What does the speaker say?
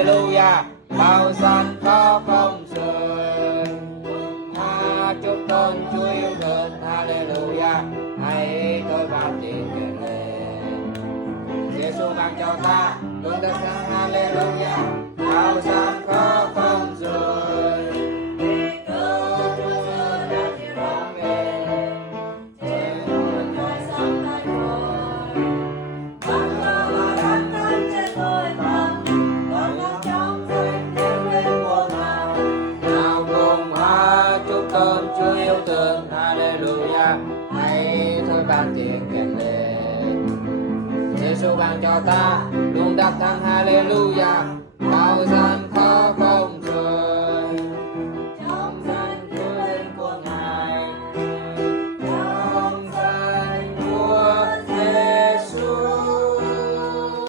Hallelujah, bao sanh có không sườn. Chúc tôn Chúa yêu thương, Hallelujah, hãy thôi ban tiền quyền lên. Giêsu ban cho ta luôn được thắng, Hallelujah, bao sanh có không sườn. Chúa yêu thương, Hallelujah, hãy thôi ban tiền kèm lên. Giêsu ban cho ta luôn đắc thắng, Hallelujah, bao gian khó không